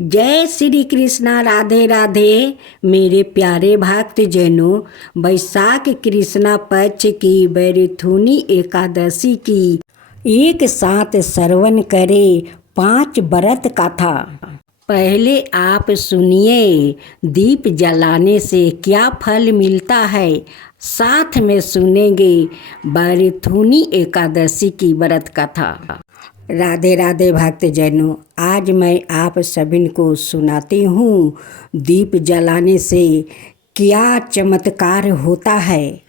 जय श्री कृष्णा। राधे राधे मेरे प्यारे भक्त जनों। वैशाख कृष्णा पक्ष की बैरथुनी एकादशी की एक साथ श्रवण करे 5 व्रत कथा। पहले आप सुनिए दीप जलाने से क्या फल मिलता है, साथ में सुनेंगे बैरथुनी एकादशी की व्रत कथा। राधे राधे भक्तजनों, आज मैं आप सभी को सुनाती हूँ दीप जलाने से क्या चमत्कार होता है।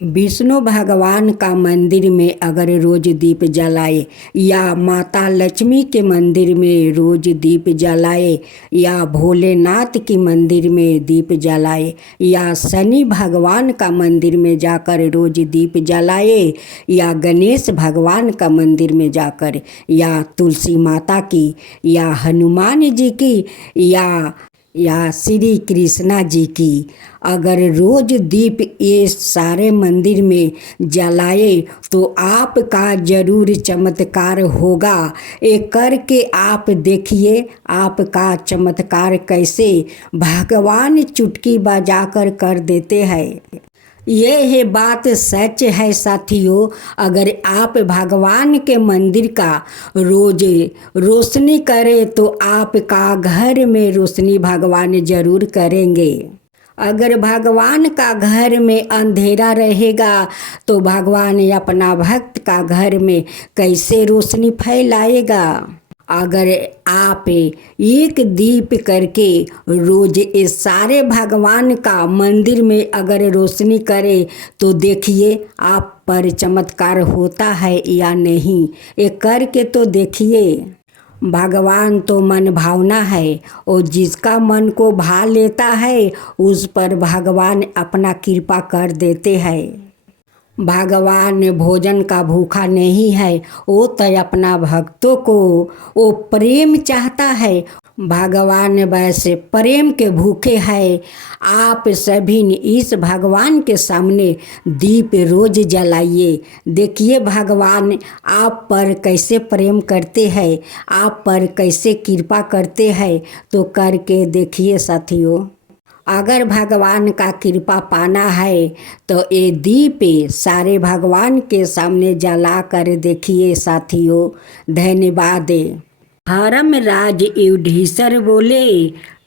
विष्णु भगवान का मंदिर में अगर रोज दीप जलाए, या माता लक्ष्मी के मंदिर में रोज दीप जलाए, या भोलेनाथ के मंदिर में दीप जलाए, या शनि भगवान का मंदिर में जाकर रोज दीप जलाए, या गणेश भगवान का मंदिर में जाकर, या तुलसी माता की, या हनुमान जी की, या श्री कृष्णा जी की, अगर रोज दीप ये सारे मंदिर में जलाए तो आपका जरूर चमत्कार होगा। ये करके आप देखिए आपका चमत्कार कैसे भगवान चुटकी बजाकर कर देते हैं। ये बात सच है साथियों। अगर आप भगवान के मंदिर का रोज रोशनी करें तो आपका घर में रोशनी भगवान जरूर करेंगे। अगर भगवान का घर में अंधेरा रहेगा तो भगवान अपना भक्त का घर में कैसे रोशनी फैलाएगा। अगर आप एक दीप करके रोज इस सारे भगवान का मंदिर में अगर रोशनी करें तो देखिए आप पर चमत्कार होता है या नहीं। ये करके तो देखिए। भगवान तो मन भावना है और जिसका मन को भा लेता है उस पर भगवान अपना कृपा कर देते हैं। भगवान भोजन का भूखा नहीं है, वो तो अपना भक्तों को वो प्रेम चाहता है। भगवान वैसे प्रेम के भूखे हैं। आप सभी ने इस भगवान के सामने दीप रोज जलाइए, देखिए भगवान आप पर कैसे प्रेम करते हैं, आप पर कैसे कृपा करते हैं। तो करके देखिए साथियों। अगर भगवान का कृपा पाना है तो ये दीप सारे भगवान के सामने जला कर देखिए साथियों। धन्यवाद। धर्मराज युधिष्ठिर बोले,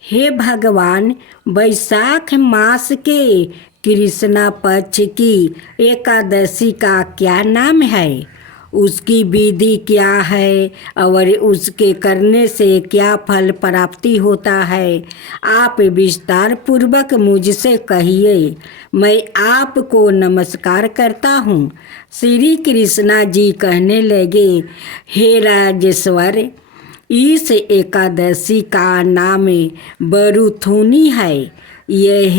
हे भगवान, वैशाख मास के कृष्णा पक्ष की एकादशी का क्या नाम है, उसकी विधि क्या है और उसके करने से क्या फल प्राप्ति होता है, आप विस्तार पूर्वक मुझसे कहिए। मैं आपको नमस्कार करता हूँ। श्री कृष्णा जी कहने लगे, हे राजेश्वर, इस एकादशी का नाम बैरथुनी है। यह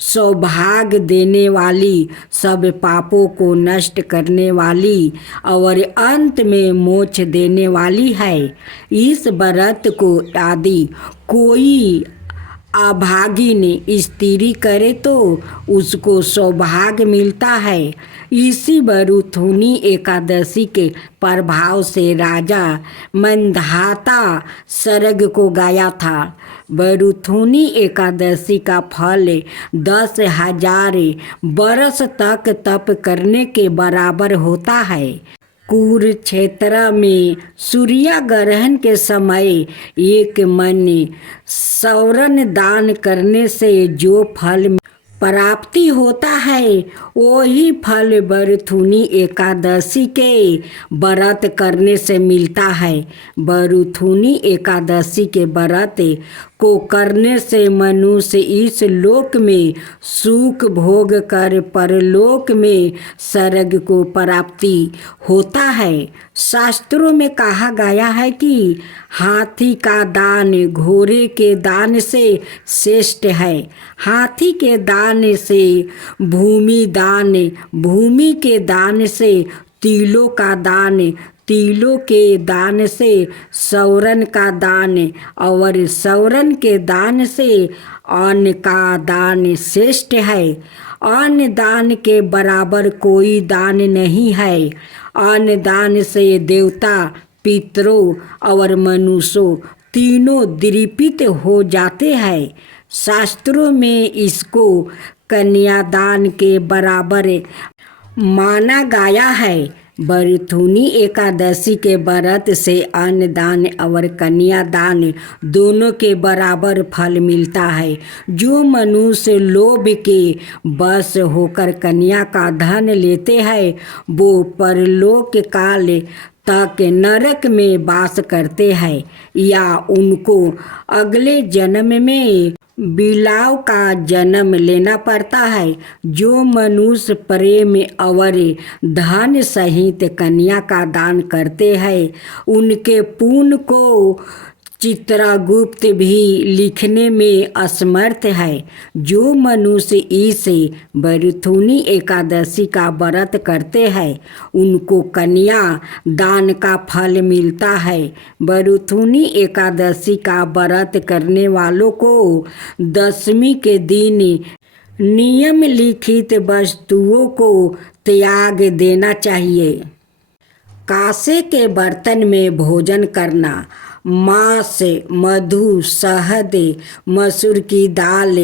सौभाग्य देने वाली, सब पापों को नष्ट करने वाली और अंत में मोक्ष देने वाली है। इस व्रत को यदि कोई अभागिन स्त्री करे तो उसको सौभाग्य मिलता है। इसी बैरथुनी एकादशी के प्रभाव से राजा मंधाता सर्ग को गाया था। बैरथुनी एकादशी का फल 10,000 बरस तक तप करने के बराबर होता है। कुरुक्षेत्र में सूर्य ग्रहण के समय एक मन सौरन दान करने से जो फल प्राप्ति होता है वही फल बैरथुनी एकादशी के व्रत करने से मिलता है। बैरथुनी एकादशी के व्रत को करने से मनुष्य इस लोक में सुख भोग कर परलोक में स्वर्ग को प्राप्ति होता है। शास्त्रों में कहा गया है कि हाथी का दान घोड़े के दान से श्रेष्ठ है। हाथी के दान से भूमि दान, भूमि के दान से तिलों का दान, तिलों के दान से सौरन का दान, और सौरन के दान से अन्न का दान श्रेष्ठ है। अन्न दान के बराबर कोई दान नहीं है। अन्न दान से देवता, पितरों और मनुष्यों तीनों दीपित हो जाते हैं। शास्त्रों में इसको कन्यादान के बराबर माना गया है। बरथुनी एकादशी के व्रत से अन्नदान और कन्यादान दोनों के बराबर फल मिलता है। जो मनुष्य लोभ के वश होकर कन्या का धन लेते हैं वो परलोक काल तक नरक में वास करते हैं या उनको अगले जन्म में बिलाव का जन्म लेना पड़ता है। जो मनुष्य प्रेम और धन सहित कन्या का दान करते हैं उनके पुण्य को चित्रगुप्त भी लिखने में असमर्थ है। जो मनुष्य इस बरथुनी एकादशी का व्रत करते हैं उनको कन्या दान का फल मिलता है। बरथुनी एकादशी का व्रत करने वालों को दशमी के दिन निम्नलिखित वस्तुओं को त्याग देना चाहिए। कांसे के बर्तन में भोजन करना, मांस, मधु, शहद, मसूर की दाल,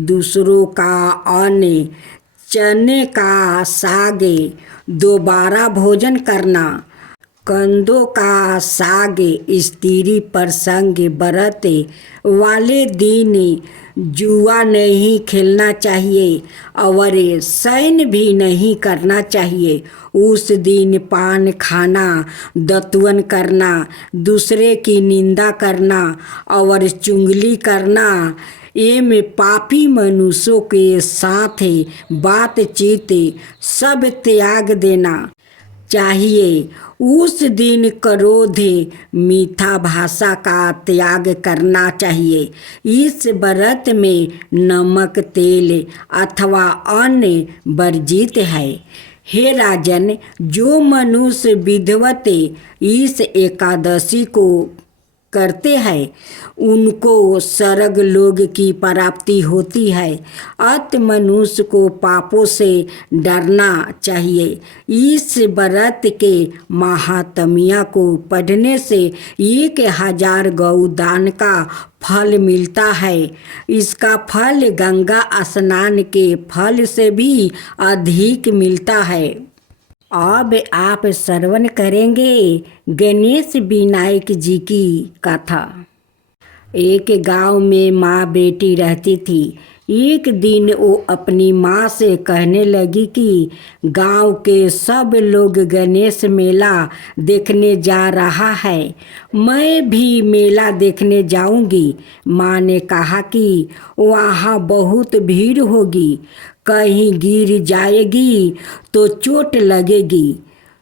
दूसरों का अन्न, चने का साग, दोबारा भोजन करना, कंदों का साग, स्त्री प्रसंग व्रत वाले दिन जुआ नहीं खेलना चाहिए और शयन भी नहीं करना चाहिए। उस दिन पान खाना, दतुअन करना, दूसरे की निंदा करना और चुगली करना एवं पापी मनुष्यों के साथ बातचीत सब त्याग देना चाहिए। उस दिन क्रोध, मीठा भाषा का त्याग करना चाहिए। इस व्रत में नमक, तेल अथवा अन्न वर्जित है। हे राजन, जो मनुष्य विधिवत इस एकादशी को करते हैं उनको स्वर्ग लोक की प्राप्ति होती है। अत मनुष्य को पापों से डरना चाहिए। इस व्रत के महात्म्य को पढ़ने से 1000 गौदान का फल मिलता है। इसका फल गंगा स्नान के फल से भी अधिक मिलता है। अब आप श्रवण करेंगे गणेश विनायक जी की कथा। एक गांव में माँ बेटी रहती थी। एक दिन वो अपनी माँ से कहने लगी कि गांव के सब लोग गणेश मेला देखने जा रहा है, मैं भी मेला देखने जाऊंगी। माँ ने कहा कि वहाँ बहुत भीड़ होगी, कहीं गिर जाएगी तो चोट लगेगी।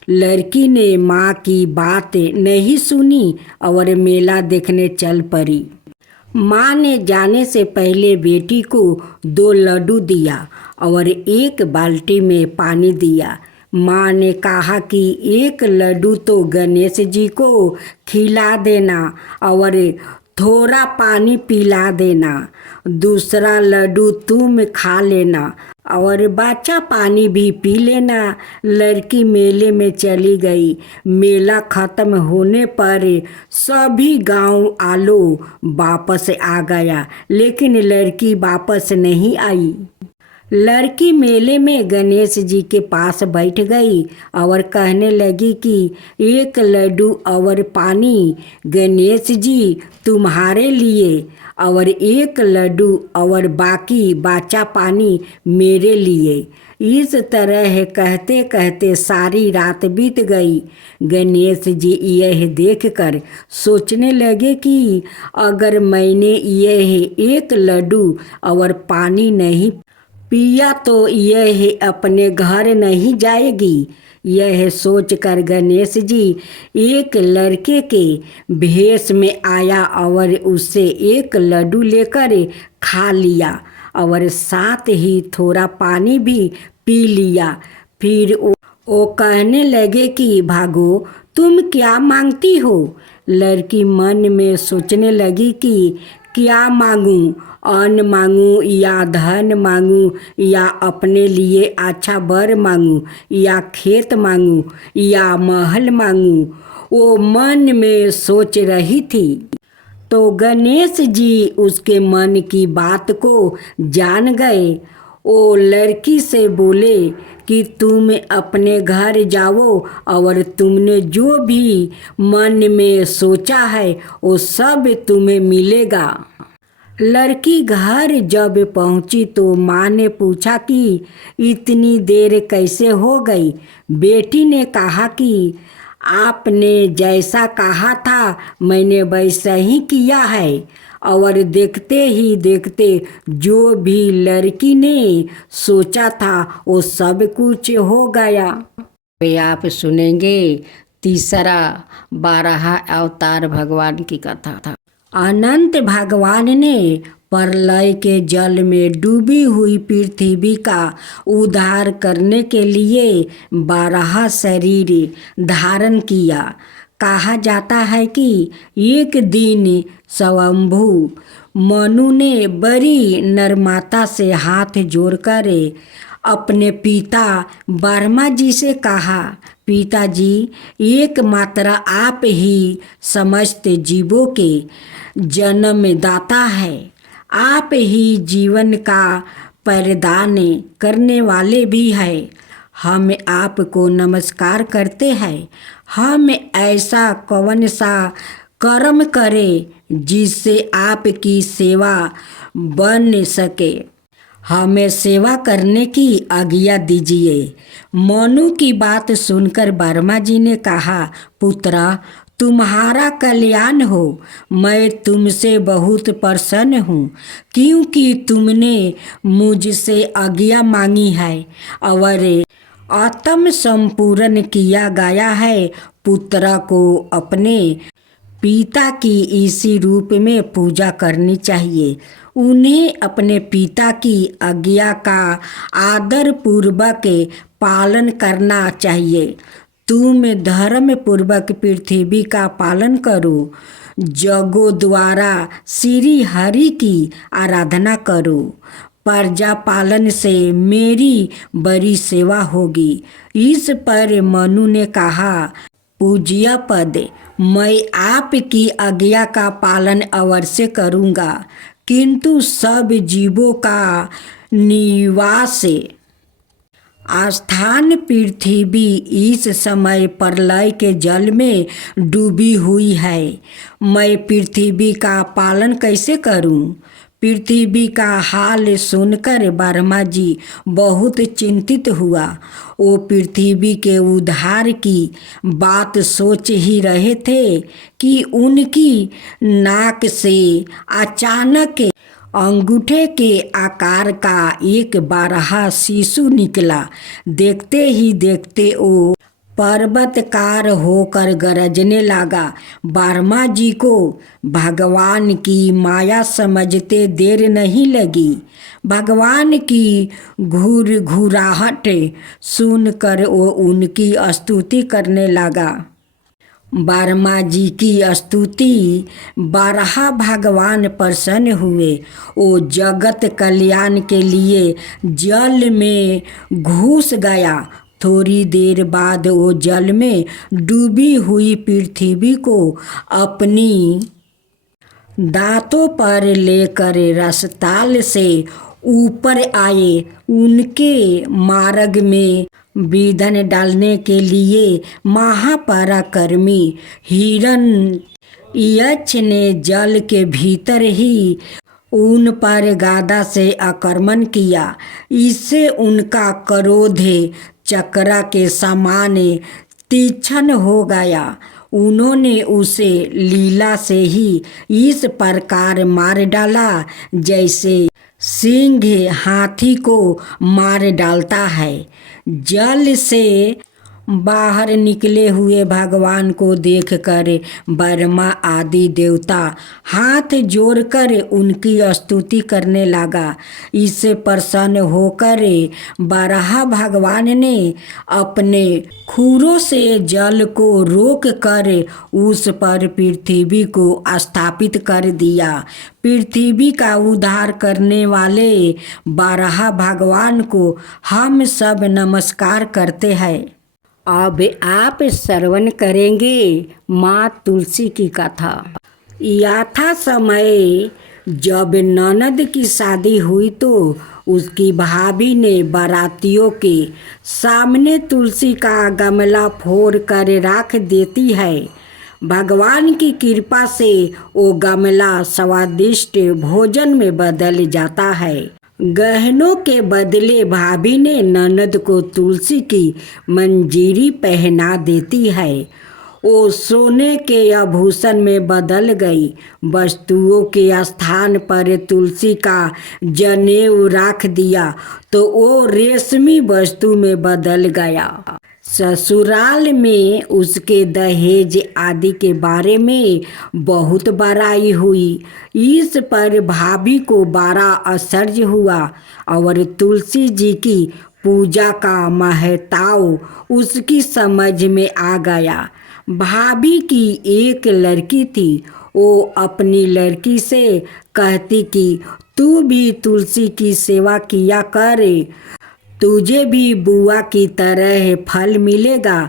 लड़की ने माँ की बात नहीं सुनी और मेला देखने चल पड़ी। माँ ने जाने से पहले बेटी को 2 लड्डू दिया और 1 बाल्टी में पानी दिया। माँ ने कहा कि 1 लड्डू तो गणेश जी को खिला देना और थोड़ा पानी पिला देना, दूसरा लड्डू तुम खा लेना और बचा पानी भी पी लेना। लड़की मेले में चली गई। मेला खत्म होने पर सभी गांव वालों वापस आ गया, लेकिन लड़की वापस नहीं आई। लड़की मेले में गणेश जी के पास बैठ गई और कहने लगी कि 1 लड्डू और पानी गणेश जी तुम्हारे लिए और 1 लड्डू और बाकी बचा पानी मेरे लिए। इस तरह कहते कहते सारी रात बीत गई। गणेश जी यह देखकर सोचने लगे कि अगर मैंने यह 1 लड्डू और पानी नहीं पिया तो यह अपने घर नहीं जाएगी। यह सोचकर गणेश जी एक लड़के के भेष में आया और उससे 1 लड्डू लेकर खा लिया और साथ ही थोड़ा पानी भी पी लिया। फिर वो कहने लगे कि भागो, तुम क्या मांगती हो? लड़की मन में सोचने लगी कि क्या मांगूं, अन्न मांगूं या धन मांगूं या अपने लिए अच्छा वर मांगूं या खेत मांगूं या महल मांगूं। वो मन में सोच रही थी। तो गणेश जी उसके मन की बात को जान गए। वो लड़की से बोले कि तुम अपने घर जाओ और तुमने जो भी मन में सोचा है वो सब तुम्हें मिलेगा। लड़की घर जब पहुंची तो माँ ने पूछा कि इतनी देर कैसे हो गई। बेटी ने कहा कि आपने जैसा कहा था मैंने वैसा ही किया है, और देखते ही देखते जो भी लड़की ने सोचा था वो सब कुछ हो गया। आप सुनेंगे तीसरा 12 अवतार भगवान की कथा था। अनंत भगवान ने प्रलय के जल में डूबी हुई पृथ्वी का उद्धार करने के लिए 12 शरीर धारण किया। कहा जाता है कि एक दिन स्वयंभू मनु ने बड़ी नर्मता से हाथ जोड़कर अपने पिता ब्रह्मा जी से कहा, पिताजी, एकमात्र आप ही समस्त जीवों के जन्मदाता है। आप ही जीवन का प्रदान करने वाले भी हैं। हम आपको नमस्कार करते हैं। हम ऐसा कौन सा कर्म करें जिससे आपकी सेवा बन सके। हमें सेवा करने की आज्ञा दीजिए। मनु की बात सुनकर ब्रह्मा जी ने कहा, पुत्रा, तुम्हारा कल्याण हो। मैं तुमसे बहुत प्रसन्न हूँ क्योंकि तुमने मुझसे आज्ञा मांगी है और आत्म संपूर्ण किया गया है। पुत्र को अपने पिता की इसी रूप में पूजा करनी चाहिए। उन्हें अपने पिता की आज्ञा का आदर पूर्वक पालन करना चाहिए। तुम धर्म पूर्वक पृथ्वी का पालन करो। जगों द्वारा श्री हरि की आराधना करो। प्रजा पालन से मेरी बड़ी सेवा होगी। इस पर मनु ने कहा, पूज्य पद, मैं आपकी आज्ञा का पालन अवश्य करूँगा, किंतु सब जीवों का निवास स्थान पृथ्वी इस समय प्रलय के जल में डूबी हुई है। मैं पृथ्वी का पालन कैसे करूं? पृथ्वी का हाल सुनकर ब्रह्मा जी बहुत चिंतित हुआ। वो पृथ्वी के उद्धार की बात सोच ही रहे थे कि उनकी नाक से अचानक अंगूठे के आकार का एक 12 शिशु निकला। देखते ही देखते वो पर्वतकार होकर गरजने लगा। ब्रह्मा जी को भगवान की माया समझते देर नहीं लगी। भगवान की घुरघुराहट सुनकर वो उनकी स्तुति करने लगा। ब्रह्मा जी की स्तुति 12 भगवान प्रसन्न हुए। वो जगत कल्याण के लिए जल में घुस गया। थोड़ी देर बाद वो जल में डूबी हुई पृथ्वी को अपनी दांतों पर लेकर रसताल से ऊपर आए। उनके मार्ग में विघ्न डालने के लिए महापराक्रमी हिरण्यक्ष ने जल के भीतर ही उन पर गदा से आक्रमण किया। इससे उनका क्रोध चक्र के समान तीक्ष्ण हो गया। उन्होंने उसे लीला से ही इस प्रकार मार डाला जैसे सिंह हाथी को मार डालता है। जल से बाहर निकले हुए भगवान को देखकर ब्रह्मा आदि देवता हाथ जोड़कर उनकी स्तुति करने लगा। इससे प्रसन्न होकर 12 भगवान ने अपने खुरों से जल को रोक कर उस पर पृथ्वी को स्थापित कर दिया। पृथ्वी का उद्धार करने वाले 12 भगवान को हम सब नमस्कार करते हैं। अब आप श्रवण करेंगे माँ तुलसी की कथा। या था समय जब ननद की शादी हुई तो उसकी भाभी ने बारातियों के सामने तुलसी का गमला फोड़ कर रख देती है। भगवान की कृपा से वो गमला स्वादिष्ट भोजन में बदल जाता है। गहनों के बदले भाभी ने ननद को तुलसी की मंजीरी पहना देती है। वो सोने के आभूषण में बदल गई। वस्तुओं के स्थान पर तुलसी का जनेऊ रख दिया तो वो रेशमी वस्तु में बदल गया। ससुराल में उसके दहेज आदि के बारे में बहुत बड़ाई हुई। इस पर भाभी को बड़ा आश्चर्य हुआ और तुलसी जी की पूजा का महत्व उसकी समझ में आ गया। भाभी की एक लड़की थी। वो अपनी लड़की से कहती कि तू भी तुलसी की सेवा किया करे, तुझे भी बुआ की तरह फल मिलेगा।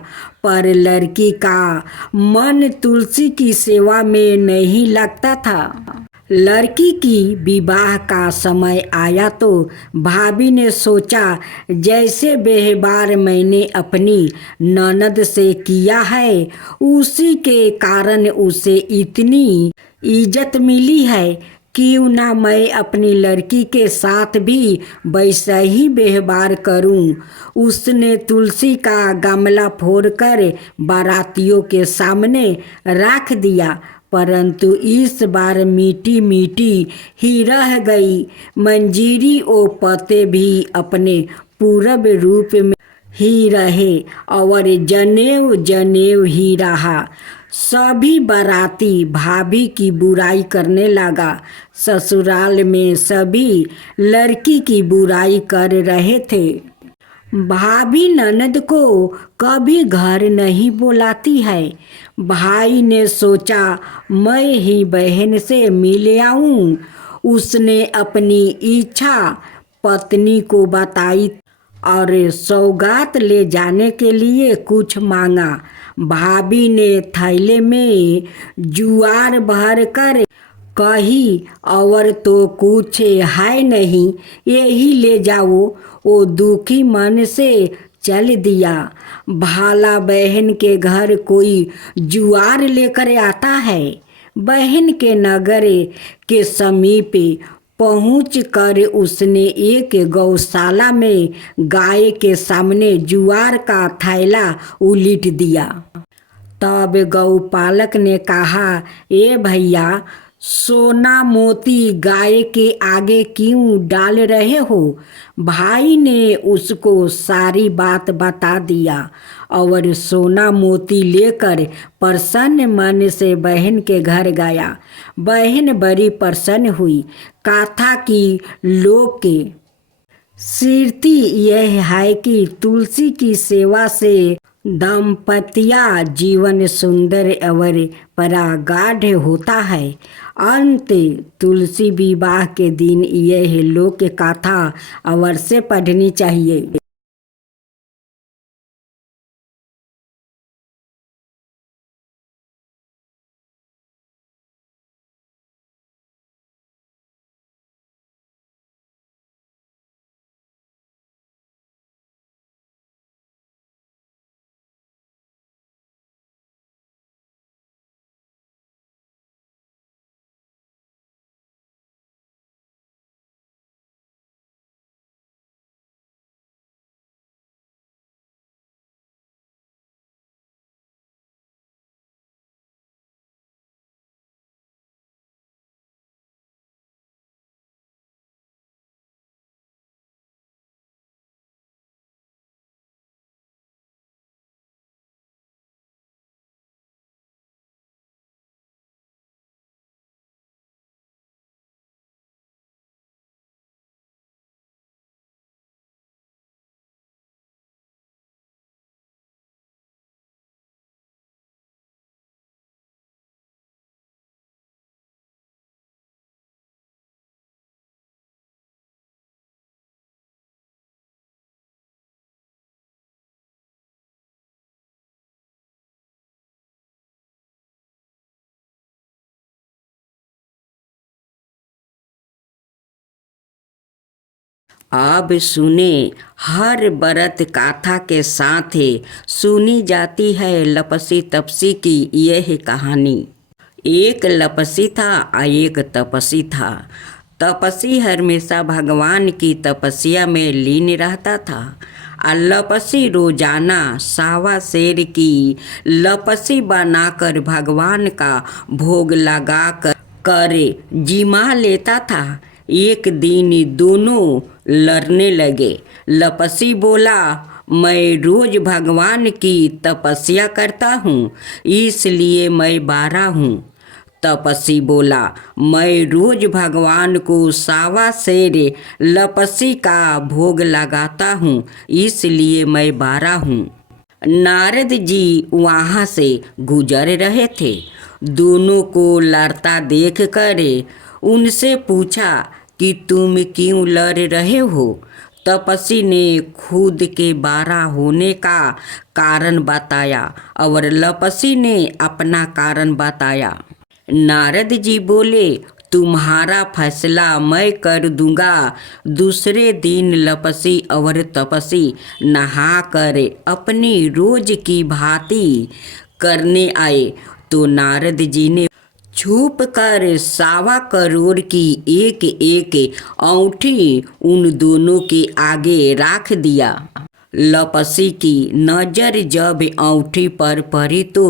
पर लड़की का मन तुलसी की सेवा में नहीं लगता था। लड़की की विवाह का समय आया तो भाभी ने सोचा जैसे व्यवहार मैंने अपनी ननद से किया है उसी के कारण उसे इतनी इज्जत मिली है, क्यों ना मैं अपनी लड़की के साथ भी वैसा ही व्यवहार करूं। उसने तुलसी का गमला फोड़कर बारातियों के सामने रख दिया, परंतु इस बार मीठी मीठी ही रह गई। मंजीरी ओ पते भी अपने पूर्व रूप में ही रहे और जनेऊ जनेऊ ही रहा। सभी बाराती भाभी की बुराई करने लगा। ससुराल में सभी लड़की की बुराई कर रहे थे। भाभी ननद को कभी घर नहीं बुलाती है। भाई ने सोचा मैं ही बहन से मिल आऊं। उसने अपनी इच्छा पत्नी को बताई और सौगात ले जाने के लिए कुछ मांगा। भाभी ने थैले में जुआर भर कर कही और तो कुछ है नहीं, यही ले जाओ। वो दुखी मन से चल दिया। भाला बहन के घर कोई जुआर लेकर आता है। बहन के नगर के समीप पहुँच कर उसने एक गौशाला में गाय के सामने जुआर का थैला उलीट दिया। तब गौपालक ने कहा, ए भैया, सोना मोती गाय के आगे क्यों डाल रहे हो। भाई ने उसको सारी बात बता दिया और सोना मोती लेकर प्रसन्न मन से बहन के घर गया। बहन बड़ी प्रसन्न हुई। कथा की लोक के शीर्षक यह है कि तुलसी की सेवा से दाम्पत्य जीवन सुंदर और परागाढ़ होता है। अंत तुलसी विवाह के दिन यह लोक कथा अवश्य पढ़नी चाहिए। अब सुने हर बरत गाथा के साथ सुनी जाती है लपसी तपसी की यह कहानी। एक लपसी था और एक तपसी था। तपसी हमेशा भगवान की तपस्या में लीन रहता था और लपसी रोजाना सावा शेर की लपसी बनाकर भगवान का भोग लगा कर जिमा लेता था। एक दिन दोनों लड़ने लगे। लपसी बोला, मैं रोज भगवान की तपस्या करता हूँ, इसलिए मैं बारा हूँ। तपसी बोला, मैं रोज भगवान को सावा शेर लपसी का भोग लगाता हूँ, इसलिए मैं बारा हूँ। नारद जी वहाँ से गुजर रहे थे। दोनों को लड़ता देख कर उनसे पूछा कि तुम क्यों लड़ रहे हो। तपसी ने खुद के बारा होने का कारण बताया और लपसी ने अपना कारण बताया। नारद जी बोले, तुम्हारा फैसला मैं कर दूंगा। दूसरे दिन लपसी और तपसी नहा कर अपनी रोज की भांति करने आए तो नारद जी ने छुप कर 1.25 करोड़ की एक एक औंठी उन दोनों के आगे रख दिया। लपसी की नज़र जब औंठी पर पड़ी तो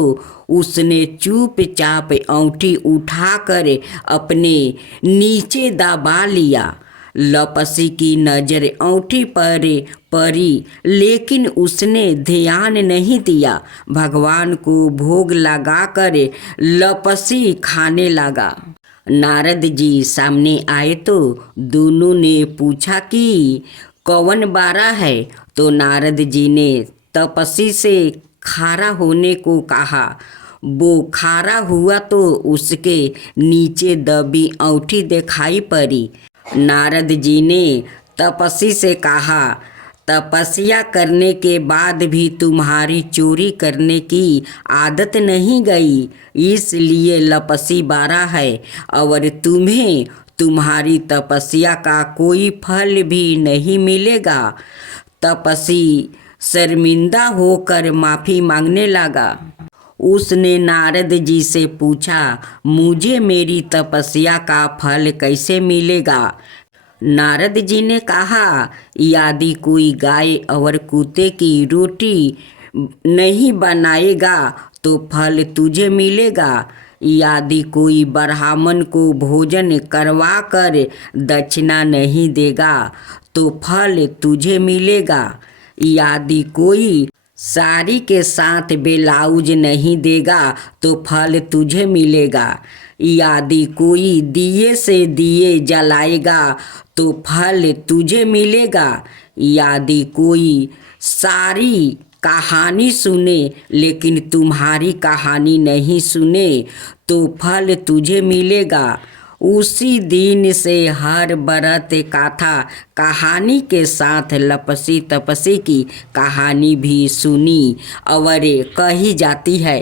उसने चुपचाप औंठी उठाकर अपने नीचे दबा लिया। लपसी की नज़र औंठी पर पड़ी लेकिन उसने ध्यान नहीं दिया। भगवान को भोग लगाकर लपसी खाने लगा। नारद जी सामने आए तो दोनों ने पूछा कि कौन बारा है। तो नारद जी ने तपसी से खारा होने को कहा। वो खारा हुआ तो उसके नीचे दबी औंठी दिखाई पड़ी। नारद जी ने तपसी से कहा, तपस्या करने के बाद भी तुम्हारी चोरी करने की आदत नहीं गई, इसलिए लपसी बारा है और तुम्हें तुम्हारी तपस्या का कोई फल भी नहीं मिलेगा। तपसी शर्मिंदा होकर माफ़ी मांगने लगा। उसने नारद जी से पूछा, मुझे मेरी तपस्या का फल कैसे मिलेगा। नारद जी ने कहा, यदि कोई गाय और कुत्ते की रोटी नहीं बनाएगा तो फल तुझे मिलेगा। यदि कोई ब्राह्मण को भोजन करवा कर दक्षिणा नहीं देगा तो फल तुझे मिलेगा। यदि कोई साड़ी के साथ ब्लाउज नहीं देगा तो फल तुझे मिलेगा। यदि कोई दिए से दिए जलाएगा तो फल तुझे मिलेगा। यदि कोई सारी कहानी सुने लेकिन तुम्हारी कहानी नहीं सुने तो फल तुझे मिलेगा। उसी दिन से हर बरत कथा कहानी के साथ लपसी तपसी की कहानी भी सुनी और कही जाती है।